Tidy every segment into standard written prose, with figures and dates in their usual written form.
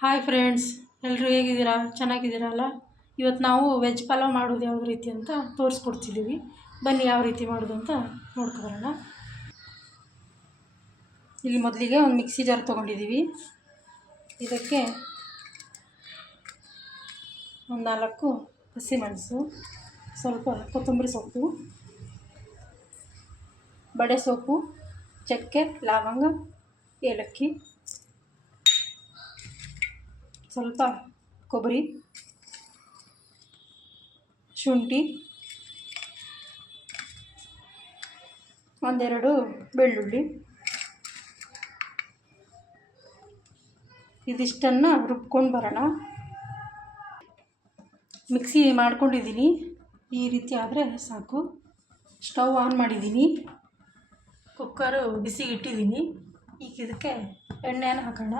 Hi friends, ಎಲ್ಲರೂ ಹೇಗಿದ್ದೀರಾ? ಚೆನ್ನಾಗಿದ್ದೀರಲ್ಲ? ಇವತ್ತು ನಾವು ವೆಜ್ ಪಲಾವ್ ಮಾಡೋದು ಯಾವ ರೀತಿ ಅಂತ ತೋರಿಸ್ಕೊಡ್ತಿದ್ದೀವಿ. ಬನ್ನಿ ಯಾವ ರೀತಿ ಮಾಡೋದು ಅಂತ ನೋಡ್ಕೊಬರೋಣ. ಇಲ್ಲಿ ಮೊದಲಿಗೆ ಒಂದು ಮಿಕ್ಸಿ ಜಾರ್ ತೊಗೊಂಡಿದ್ದೀವಿ. ಇದಕ್ಕೆ ಒಂದು 4 ಹಸಿಮೆಣಸು, ಸ್ವಲ್ಪ ಕೊತ್ತಂಬರಿ ಸೊಪ್ಪು, ಬಡೆ ಸೊಪ್ಪು, ಚಕ್ಕೆ, ಲವಂಗ, ಏಲಕ್ಕಿ, ಸ್ವಲ್ಪ ಕೊಬ್ಬರಿ, ಶುಂಠಿ, ಒಂದೆರಡು ಬೆಳ್ಳುಳ್ಳಿ, ಇದಿಷ್ಟನ್ನು ರುಬ್ಕೊಂಡು ಬರೋಣ. ಮಿಕ್ಸಿ ಮಾಡ್ಕೊಂಡಿದ್ದೀನಿ. ಈ ರೀತಿ ಆದರೆ ಸಾಕು. ಸ್ಟವ್ ಆನ್ ಮಾಡಿದ್ದೀನಿ. ಕುಕ್ಕರು ಬಿಸಿಗೆ ಇಟ್ಟಿದ್ದೀನಿ. ಈಗ ಇದಕ್ಕೆ ಎಣ್ಣೆನ ಹಾಕೋಣ.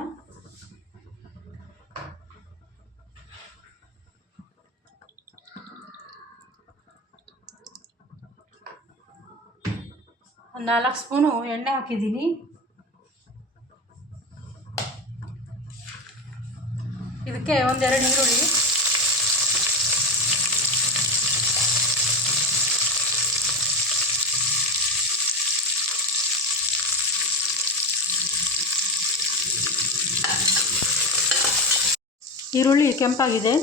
ಒಂದು 4 ಸ್ಪೂನು ಎಣ್ಣೆ ಹಾಕಿದ್ದೀನಿ. ಇದಕ್ಕೆ ಒಂದೆರಡು ಈರುಳ್ಳಿ, ಈರುಳ್ಳಿ ಕೆಂಪಾಗಿದೆ.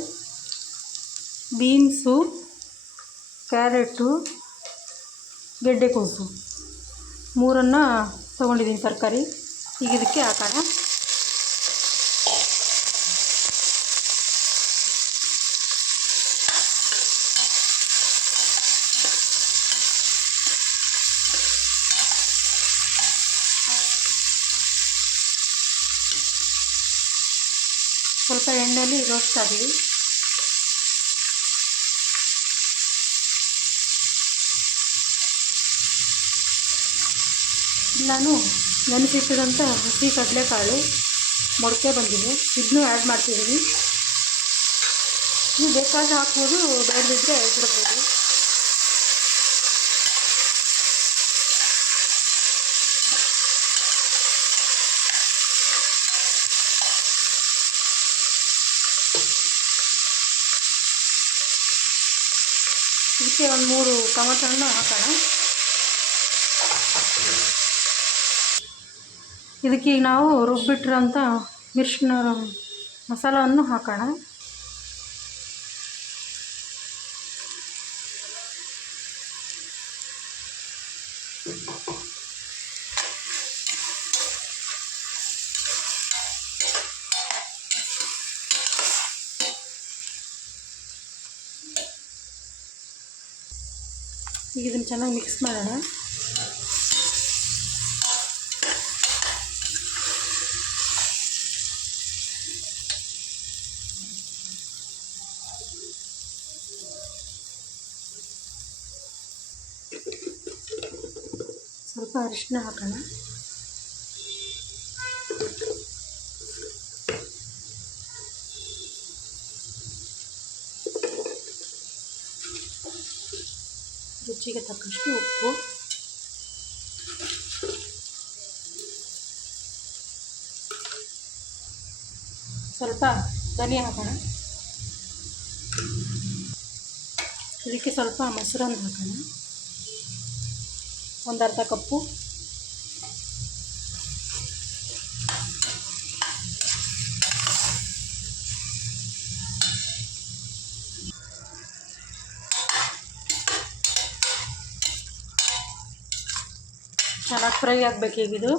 ಬೀನ್ಸು, ಕ್ಯಾರೆಟು, ಗೆಡ್ಡೆಕೋಸು 3 ತೊಗೊಂಡಿದ್ದೀನಿ ತರಕಾರಿ. ಈಗ ಇದಕ್ಕೆ ಹಾಕೋಣ. ಸ್ವಲ್ಪ ಎಣ್ಣೆಯಲ್ಲಿ ರೋಸ್ಟ್ ಆಗಲಿ. ನಾನು ನೆನೆಸಿಟ್ಟಿರೋಂಥ ಹಸಿ ಕಡಲೆಕಾಳು ಮೊಳಕೆ ಬಂದಿದೆ. ಇದನ್ನೂ ಆ್ಯಡ್ ಮಾಡ್ತಿದ್ದೀನಿ. ನೀವು ಬೇಕಾದ್ರೆ ಹಾಕ್ಬೋದು, ಬೇಡದಿದ್ದರೆ ಬಿಡ್ಬೋದು. ಇದಕ್ಕೆ ಒಂದು 3 ಟೊಮೆಟೊ ಹಣ್ಣು ಹಾಕೋಣ. ಇದಕ್ಕೆ ಈಗ ನಾವು ರುಬ್ಬಿಟ್ಟಿರೋಂಥ ಮಿರ್ಚಿನ ಮಸಾಲವನ್ನು ಹಾಕೋಣ. ಈಗ ಇದನ್ನು ಚೆನ್ನಾಗಿ ಮಿಕ್ಸ್ ಮಾಡೋಣ. ಸ್ವಲ್ಪ ಅರಿಶಿನ ಹಾಕೋಣ. ರುಚಿಗೆ ತಕ್ಕಷ್ಟು ಉಪ್ಪು, ಸ್ವಲ್ಪ ಧನಿಯಾ ಹಾಕೋಣ. ಇದಕ್ಕೆ ಸ್ವಲ್ಪ ಮೊಸರನ್ನು ಹಾಕೋಣ. ಒಂದು ಅರ್ಧ ಕಪ್ಪು. ಚೆನ್ನಾಗಿ ಫ್ರೈ ಆಗಬೇಕೀಗಿದು.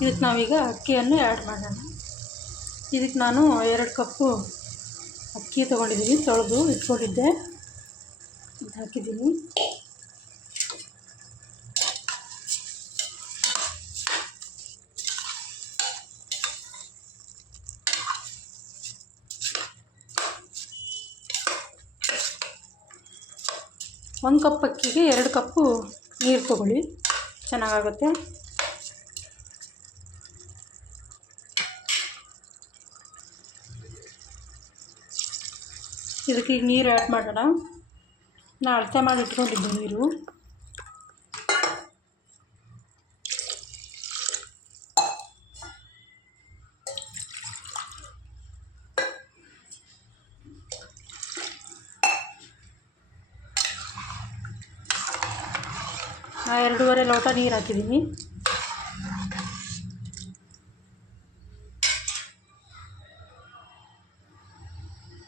ಇದಕ್ಕೆ ನಾವೀಗ ಅಕ್ಕಿಯನ್ನು ಆ್ಯಡ್ ಮಾಡೋಣ. ಇದಕ್ಕೆ ನಾನು 2 ಕಪ್ಪು ಅಕ್ಕಿ ತೊಗೊಂಡಿದ್ದೀನಿ. ತೊಳೆದು ಇಟ್ಕೊಂಡಿದ್ದೆ. ಇದು ಹಾಕಿದ್ದೀನಿ. ಒಂದು ಕಪ್ ಅಕ್ಕಿಗೆ 2 ಕಪ್ಪು ನೀರು ತೊಗೊಳ್ಳಿ, ಚೆನ್ನಾಗಾಗುತ್ತೆ. ಇದಕ್ಕೆ ಈಗ ನೀರು ಆ್ಯಡ್ ಮಾಡೋಣ. ನಾನು ಅಳತೆ ಮಾಡಿ ಇಟ್ಕೊಂಡಿದ್ದೆ ನೀರು. 2.5 ಲೋಟ ನೀರು ಹಾಕಿದ್ದೀನಿ.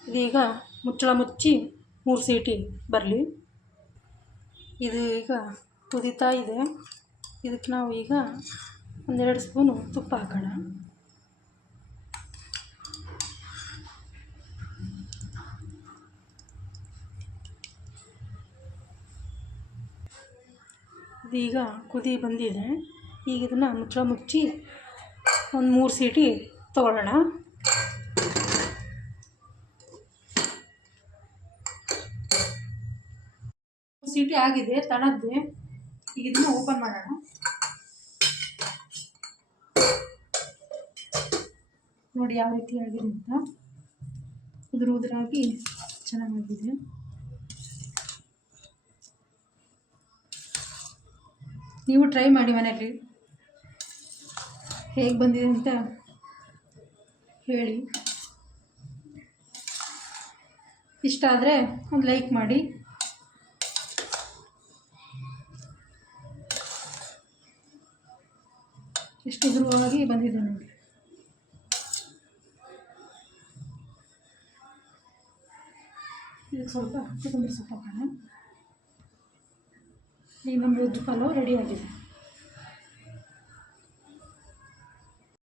ಇದೀಗ ಮುಚ್ಚಳ ಮುಚ್ಚಿ 3 ಸೀಟಿ ಬರಲಿ. ಇದು ಈಗ ಕುದೀತಾ ಇದೆ. ಇದಕ್ಕೆ ನಾವು ಈಗ 1-2 ಸ್ಪೂನು ತುಪ್ಪ ಹಾಕೋಣ. ಇದೀಗ ಕುದಿ ಬಂದಿದೆ. ಈಗ ಇದನ್ನು ಮುಚ್ಚಳ ಮುಚ್ಚಿ 3 ಸೀಟಿ ತೊಗೊಳ್ಳೋಣ. ಸೀಟಿ ಆಗಿದೆ, ತಣದ್ದೆ. ಈಗ ಇದನ್ನು ಓಪನ್ ಮಾಡೋಣ. ನೋಡಿ ಯಾವ ರೀತಿ ಆಗಿದೆ ಅಂತ. ಉದುರಾಗಿ ಚೆನ್ನಾಗಿದೆ. ನೀವು ಟ್ರೈ ಮಾಡಿ ಮನೆಯಲ್ಲಿ, ಹೇಗೆ ಬಂದಿದೆ ಅಂತ ಹೇಳಿ. ಇಷ್ಟ ಆದರೆ ಒಂದು ಲೈಕ್ ಮಾಡಿ. ಎಷ್ಟು ಉದುರುವಾಗಿ ಬಂದಿದೆ ನೋಡಿ. ಇದಕ್ಕೆ ಸ್ವಲ್ಪ ಕೊತ್ತಂಬರಿ ಸೊಪ್ಪು ಹಾಕೋಣ. ಈಗ ನಮ್ಮ ವೆಜ್ ಪಲಾವ್ ರೆಡಿ ಆಗಿದೆ.